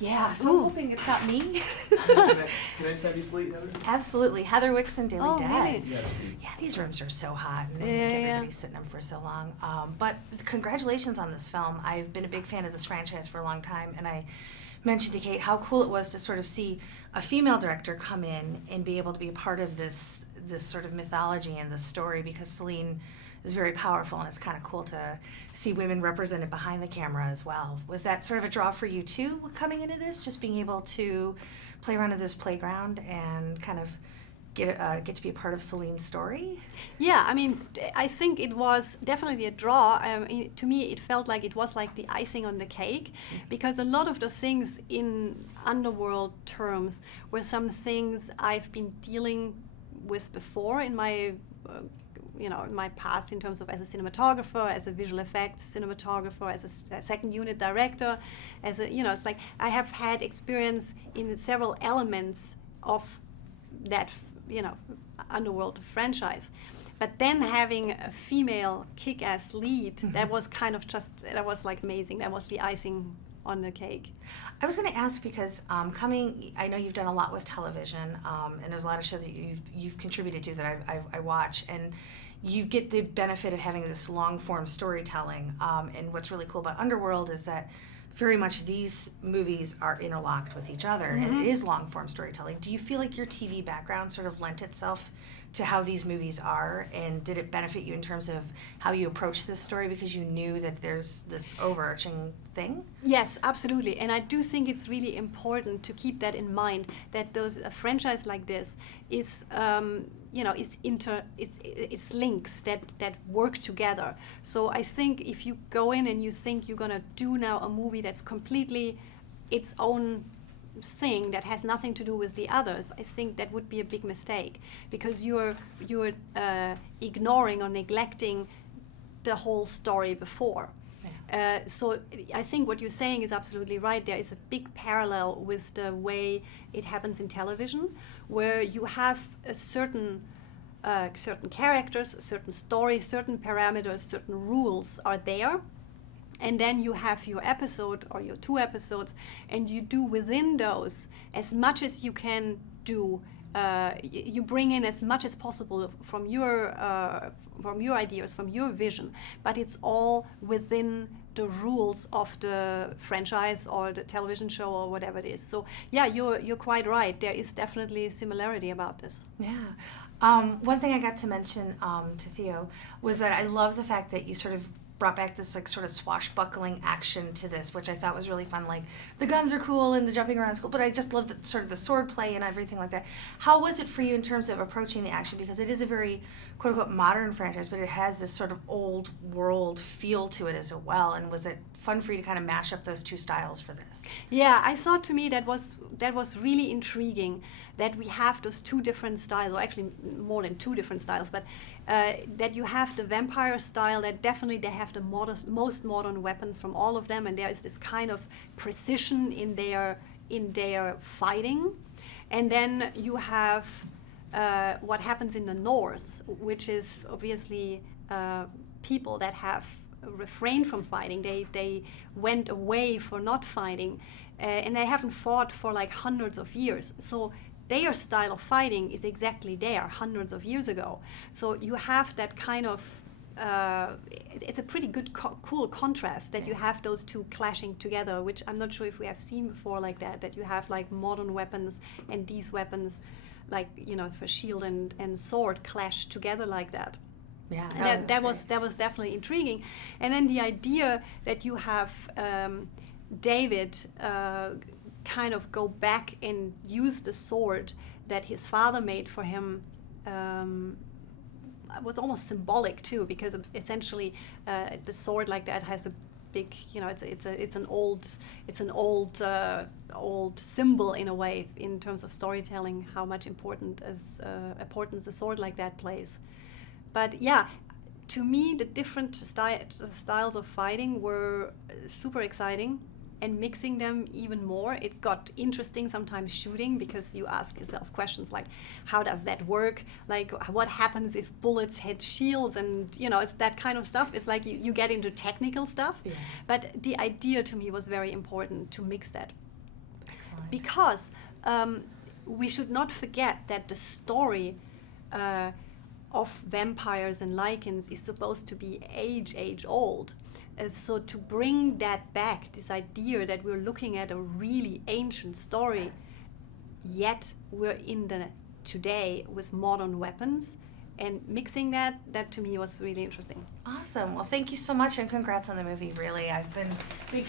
Yeah, so I'm hoping it's not me. Can I just have you sleep, Heather? Absolutely. Heather Wicks and Daily Dead. Really? Yes. Yeah, these rooms are so hot, and everybody sitting in them for so long. But congratulations on this film. I've been a big fan of this franchise for a long time, and I mentioned to Kate how cool it was to sort of see a female director come in and be able to be a part of this sort of mythology and this story, because Celine is very powerful, and it's kind of cool to see women represented behind the camera as well. Was that sort of a draw for you too, coming into this, just being able to play around in this playground and kind of get to be a part of Celine's story? Yeah, I mean, I think it was definitely a draw. To me, it felt like it was like the icing on the cake, because a lot of those things in Underworld terms were some things I've been dealing with before in my in my past, in terms of as a cinematographer, as a visual effects cinematographer, as a second unit director, as a, it's like I have had experience in several elements of that, Underworld franchise. But then having a female kick-ass lead, that was kind of that was like amazing. That was the icing on the cake. I was going to ask because I know you've done a lot with television, and there's a lot of shows that you've contributed to that I watch, and you get the benefit of having this long-form storytelling. And what's really cool about Underworld is that very much these movies are interlocked with each other, and it is long-form storytelling. Do you feel like your TV background sort of lent itself to how these movies are, and did it benefit you in terms of how you approach this story because you knew that there's this overarching thing? Yes, absolutely, and I do think it's really important to keep that in mind, that a franchise like this is it's links that work together. So I think if you go in and you think you're gonna do now a movie that's completely its own thing that has nothing to do with the others, I think that would be a big mistake, because you're ignoring or neglecting the whole story before. So I think what you're saying is absolutely right. There is a big parallel with the way it happens in television, where you have a certain characters, certain stories, certain parameters, certain rules are there. And then you have your episode or your 2 episodes, and you do within those as much as you can do. You bring in as much as possible from your ideas, from your vision, but it's all within the rules of the franchise or the television show or whatever it is. So yeah, you're quite right. There is definitely a similarity about this. Yeah. One thing I got to mention to Theo was that I love the fact that you sort of brought back this like sort of swashbuckling action to this, which I thought was really fun. Like the guns are cool and the jumping around is cool, but I just loved sort of the sword play and everything like that. How was it for you in terms of approaching the action? Because it is a very quote unquote modern franchise, but it has this sort of old world feel to it as well. And was it fun for you to kind of mash up those 2 styles for this? Yeah, I thought to me that was really intriguing, that we have those 2 different styles, or actually more than 2 different styles, but that you have the vampire style, that definitely they have the most modern weapons from all of them, and there is this kind of precision in their fighting. And then you have what happens in the north, which is obviously people that have refrained from fighting. They went away for not fighting, and they haven't fought for like hundreds of years. So their style of fighting is exactly there hundreds of years ago. So you have that kind of it's a pretty good cool contrast that you have those 2 clashing together, which I'm not sure if we have seen before like that you have like modern weapons and these weapons like for shield and sword clash together like that. Yeah, and that was definitely intriguing. And then the idea that you have David kind of go back and use the sword that his father made for him was almost symbolic too, because essentially the sword like that has a big, it's an old symbol in a way in terms of storytelling, how much importance a sword like that plays. But yeah, to me the different styles of fighting were super exciting, and mixing them even more, it got interesting sometimes shooting, because you ask yourself questions like, how does that work? Like, what happens if bullets hit shields? And, it's that kind of stuff. It's like you get into technical stuff. Yeah. But the idea to me was very important to mix that. Excellent. Because we should not forget that the story of vampires and lichens is supposed to be age old. So to bring that back, this idea that we're looking at a really ancient story, yet we're in the today with modern weapons, and mixing that to me was really interesting. Awesome. Well, thank you so much, and congrats on the movie. Really, I've been a big